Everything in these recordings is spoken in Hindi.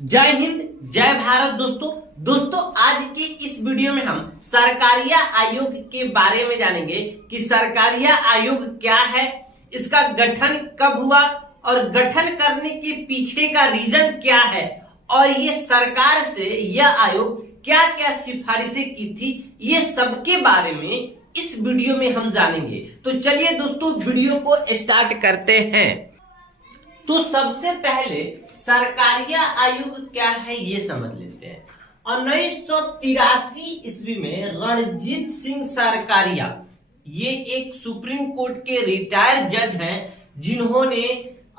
जय हिंद जय भारत। दोस्तों आज के इस वीडियो में हम सरकारिया आयोग के बारे में जानेंगे कि सरकारिया आयोग क्या है, इसका गठन कब हुआ और गठन करने के पीछे का रीजन क्या है और ये सरकार से यह आयोग क्या क्या सिफारिशें की थी, ये सबके बारे में इस वीडियो में हम जानेंगे। तो चलिए दोस्तों वीडियो को स्टार्ट करते हैं। तो सबसे पहले सरकारिया आयोग क्या है ये समझ लेते हैं। 1983 ईस्वी में रणजीत सिंह सरकारिया, ये एक सुप्रीम कोर्ट के रिटायर्ड जज हैं जिन्होंने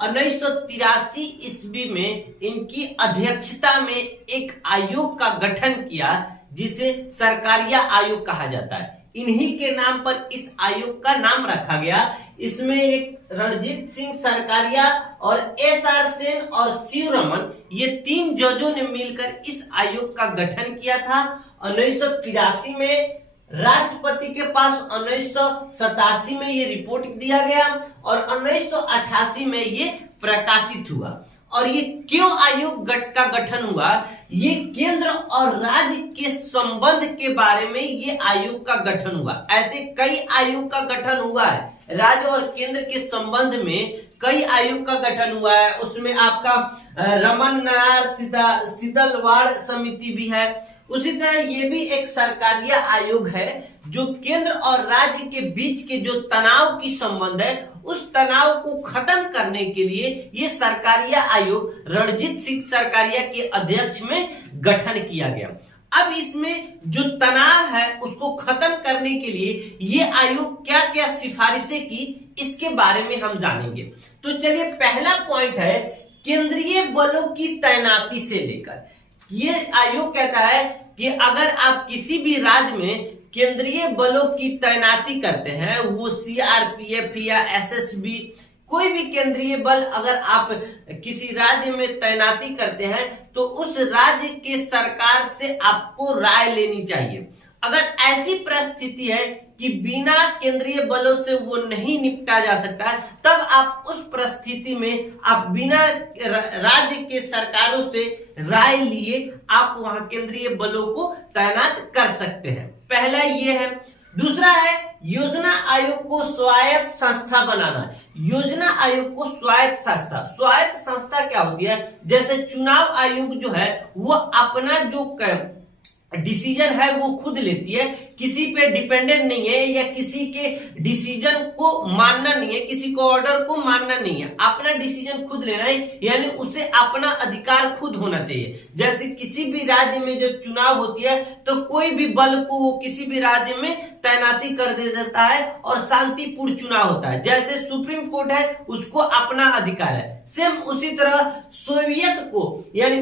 1983 ईस्वी में इनकी अध्यक्षता में एक आयोग का गठन किया जिसे सरकारिया आयोग कहा जाता है। इन्हीं के नाम पर इस आयोग का नाम रखा गया। इसमें एक रणजीत सिंह सरकारिया और एस.आर. सेन और शिवरमन, ये तीन जजों ने मिलकर इस आयोग का गठन किया था। 1983 में राष्ट्रपति के पास 1987 में ये रिपोर्ट दिया गया और 1988 में ये प्रकाशित हुआ। और ये क्यों आयोग का गठन हुआ, ये केंद्र और राज्य के संबंध के बारे में ये आयोग का गठन हुआ। ऐसे कई आयोग का गठन हुआ है, राज्य और केंद्र के संबंध में कई आयोग का गठन हुआ है। उसमें आपका रमन नायर सीतलवाड़ समिति भी है। उसी तरह ये भी एक सरकारिया आयोग है जो केंद्र और राज्य के बीच के जो तनाव की संबंध है उस तनाव को खत्म करने के लिए ये सरकारिया आयोग रणजीत सिंह सरकारिया के अध्यक्ष में गठन किया गया। अब इसमें जो तनाव है उसको खत्म करने के लिए ये आयोग क्या क्या सिफारिशें की, इसके बारे में हम जानेंगे। तो चलिए पहला पॉइंट है केंद्रीय बलों की तैनाती से लेकर। ये आयोग कहता है कि अगर आप किसी भी राज्य में केंद्रीय बलों की तैनाती करते हैं, वो सीआरपीएफ या एसएसबी, कोई भी केंद्रीय बल अगर आप किसी राज्य में तैनाती करते हैं तो उस राज्य के सरकार से आपको राय लेनी चाहिए। अगर ऐसी परिस्थिति है कि बिना केंद्रीय बलों से वो नहीं निपटा जा सकता है, तब आप उस परिस्थिति में आप बिना राज्य के सरकारों से राय लिए आप वहां केंद्रीय बलों को तैनात कर सकते हैं। पहला ये है। दूसरा है योजना आयोग को स्वायत्त संस्था बनाना। योजना आयोग को स्वायत्त संस्था क्या होती है, जैसे चुनाव आयोग जो है वो अपना जो डिसीजन है वो खुद लेती है, किसी पे डिपेंडेंट नहीं है या किसी के डिसीजन को मानना नहीं है, किसी को ऑर्डर को मानना नहीं है, अपना डिसीजन खुद लेना है, यानी उसे अपना अधिकार खुद होना चाहिए। जैसे किसी भी राज्य में जब चुनाव होती है तो कोई भी बल को वो किसी भी राज्य में तैनाती कर दे देता है और शांतिपूर्ण चुनाव होता है। जैसे सुप्रीम कोर्ट है उसको अपना अधिकार है, सेम उसी तरह सोवियत को यानी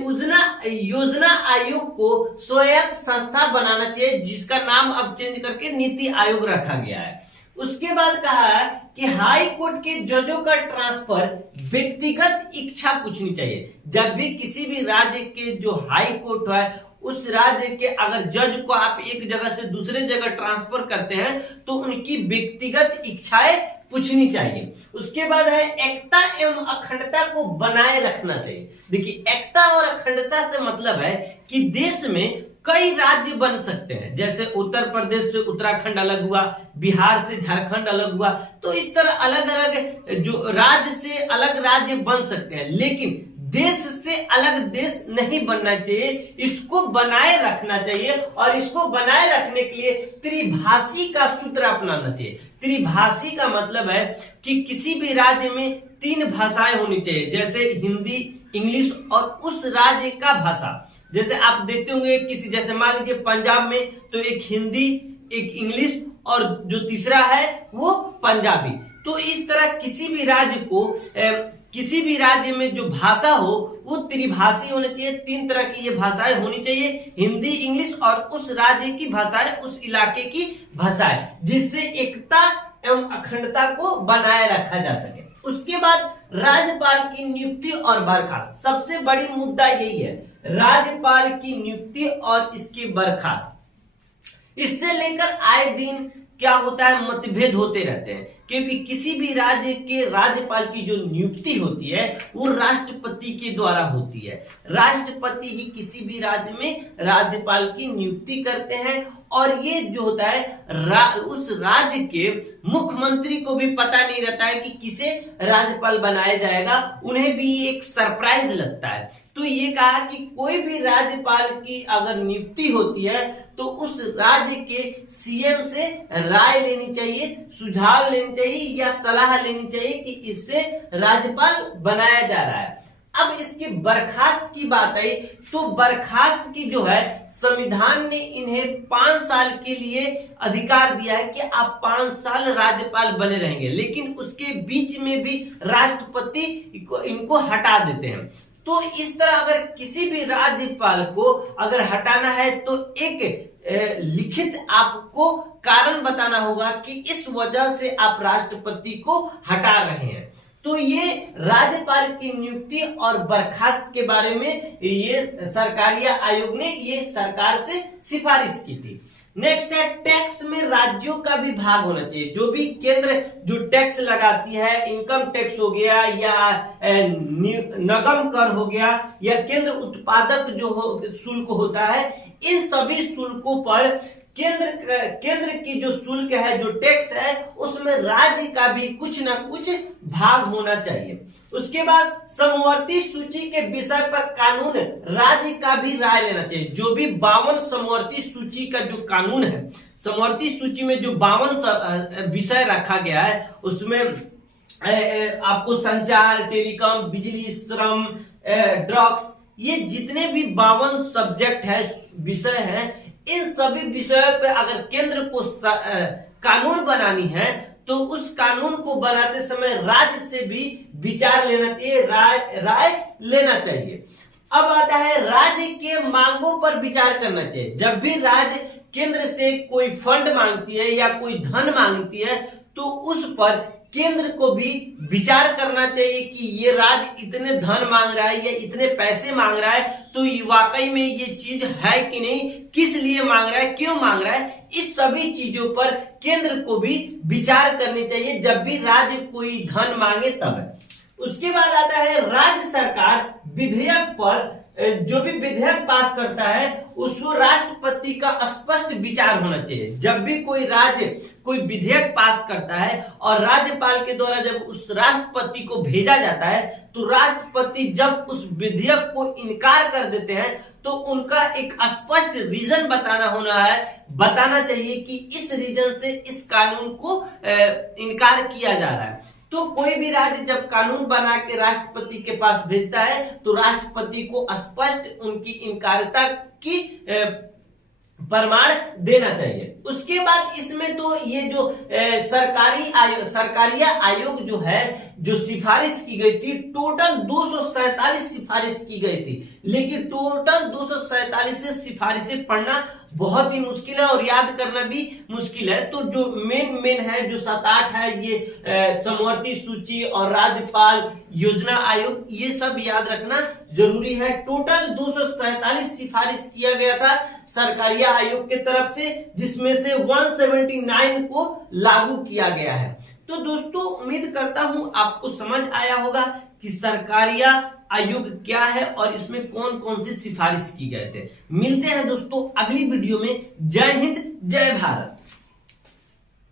योजना आयोग को स्वायत्त संस्था बनाना चाहिए, जिसका नाम अब चेंज करके नीति आयोग रखा गया है। उसके बाद कहा है कि हाई कोर्ट के जजों का ट्रांसफर व्यक्तिगत इच्छा पूछनी चाहिए। जब भी किसी भी राज्य के जो हाई कोर्ट है उस राज्य के अगर जज को आप एक जगह से दूसरे जगह ट्रांसफर करते हैं तो उनकी व्यक्तिगत इच्छाएं पूछनी चाहिए। उसके बाद है एकता एवं अखंडता को बनाए रखना चाहिए। देखिए एकता और अखंडता से मतलब है कि देश में कई राज्य बन सकते हैं, जैसे उत्तर प्रदेश से उत्तराखंड अलग हुआ, बिहार से झारखंड अलग हुआ, तो इस तरह अलग अलग जो राज्य से अलग राज्य बन सकते हैं, लेकिन देश से अलग देश नहीं बनना चाहिए, इसको बनाए रखना चाहिए। और इसको बनाए रखने के लिए त्रिभाषी का सूत्र अपनाना चाहिए। त्रिभाषी का मतलब है कि किसी भी राज्य में 3 भाषाएं होनी चाहिए, जैसे हिंदी, इंग्लिश और उस राज्य का भाषा। जैसे आप देखते होंगे किसी, जैसे मान लीजिए पंजाब में तो एक हिंदी, एक इंग्लिश और जो तीसरा है वो पंजाबी। तो इस तरह किसी भी राज्य को किसी भी राज्य में जो भाषा हो वो त्रिभाषी होना चाहिए। 3 तरह की ये भाषाएं होनी चाहिए, हिंदी, इंग्लिश और उस राज्य की भाषाएं, उस इलाके की भाषाएं, जिससे एकता एवं अखंडता को बनाए रखा जा सके। उसके बाद राज्यपाल की नियुक्ति और बर्खास्त, सबसे बड़ी मुद्दा यही है, राज्यपाल की नियुक्ति और इसकी बर्खास्त। इससे लेकर आए दिन क्या होता है, मतभेद होते रहते हैं, क्योंकि किसी भी राज्य के राज्यपाल की जो नियुक्ति होती है वो राष्ट्रपति के द्वारा होती है। राष्ट्रपति ही किसी भी राज्य में राज्यपाल की नियुक्ति करते हैं और ये जो होता है उस राज्य के मुख्यमंत्री को भी पता नहीं रहता है कि किसे राज्यपाल बनाया जाएगा, उन्हें भी एक सरप्राइज लगता है। तो ये कहा कि कोई भी राज्यपाल की अगर नियुक्ति होती है तो उस राज्य के सीएम से राय लेनी चाहिए, सुझाव लेनी चाहिए या सलाह लेनी चाहिए कि इससे राज्यपाल बनाया जा रहा है। अब इसकी बर्खास्त की बात आई तो बर्खास्त की जो है संविधान ने इन्हें 5 साल के लिए अधिकार दिया है कि आप 5 साल राज्यपाल बने रहेंगे, लेकिन उसके बीच में भी राष्ट्रपति इनको हटा देते हैं। तो इस तरह अगर किसी भी राज्यपाल को अगर हटाना है तो एक लिखित आपको कारण बताना होगा कि इस वजह से आप राष्ट्रपति को हटा रहे हैं। तो ये राज्यपाल की नियुक्ति और बर्खास्त के बारे में ये सरकारिया आयोग ने ये सरकार से सिफारिश की थी। नेक्स्ट है टैक्स में राज्यों का भी भाग होना चाहिए। जो भी केंद्र जो टैक्स लगाती है, इनकम टैक्स हो गया या निगम कर हो गया या केंद्र उत्पादक जो शुल्क होता है, इन सभी शुल्कों पर केंद्र की जो शुल्क है, जो टैक्स है, उसमें राज्य का भी कुछ ना कुछ भाग होना चाहिए। उसके बाद समवर्ती सूची के विषय पर कानून राज्य का भी राय लेना चाहिए। जो भी 52 समवर्ती सूची का जो कानून है, समवर्ती सूची में जो 52 विषय रखा गया है, उसमें आपको संचार, टेलीकॉम, बिजली, श्रम, ड्रग्स, ये जितने भी 52 सब्जेक्ट है, विषय हैं, इन सभी विषयों पर अगर केंद्र को कानून बनानी है तो उस कानून को बनाते समय राज्य से भी विचार लेना चाहिए, राय लेना चाहिए। अब आता है राज्य के मांगों पर विचार करना चाहिए। जब भी राज्य केंद्र से कोई फंड मांगती है या कोई धन मांगती है तो उस पर केंद्र को भी विचार करना चाहिए कि ये राज्य इतने धन मांग रहा है या इतने पैसे मांग रहा है, तो वाकई में ये चीज है कि नहीं, किस लिए मांग रहा है, क्यों मांग रहा है, इस सभी चीजों पर केंद्र को भी विचार करनी चाहिए जब भी राज्य कोई धन मांगे तब। उसके बाद आता है राज्य सरकार विधेयक पर जो भी विधेयक पास करता है उसको राष्ट्रपति का स्पष्ट विचार होना चाहिए। जब भी कोई राज्य कोई विधेयक पास करता है और राज्यपाल के द्वारा जब उस राष्ट्रपति को भेजा जाता है तो राष्ट्रपति जब उस विधेयक को इनकार कर देते हैं तो उनका एक स्पष्ट रीजन बताना चाहिए कि इस रीजन से इस कानून को इनकार किया जा रहा है। तो कोई भी राज्य जब कानून बना के राष्ट्रपति के पास भेजता है तो राष्ट्रपति को स्पष्ट उनकी इनकारिता की प्रमाण देना चाहिए। उसके बाद इसमें तो ये जो सरकारिया आयोग जो है, जो सिफारिश की गई थी, टोटल 247 सिफारिश की गई थी, लेकिन टोटल 247 से सिफारिशें पढ़ना बहुत ही मुश्किल है और याद करना भी मुश्किल है। तो जो मेन है, जो 7-8 है, ये समवर्ती सूची और राज्यपाल योजना आयोग, ये सब याद रखना जरूरी है। टोटल 247 सिफारिश किया गया था सरकारिया आयोग के तरफ से, जिसमें से 179 को लागू किया गया है। तो दोस्तों उम्मीद करता हूं आपको समझ आया होगा कि सरकारिया आयोग क्या है और इसमें कौन कौन सी सिफारिश की गए थे। मिलते हैं दोस्तों अगली वीडियो में। जय हिंद, जय भारत।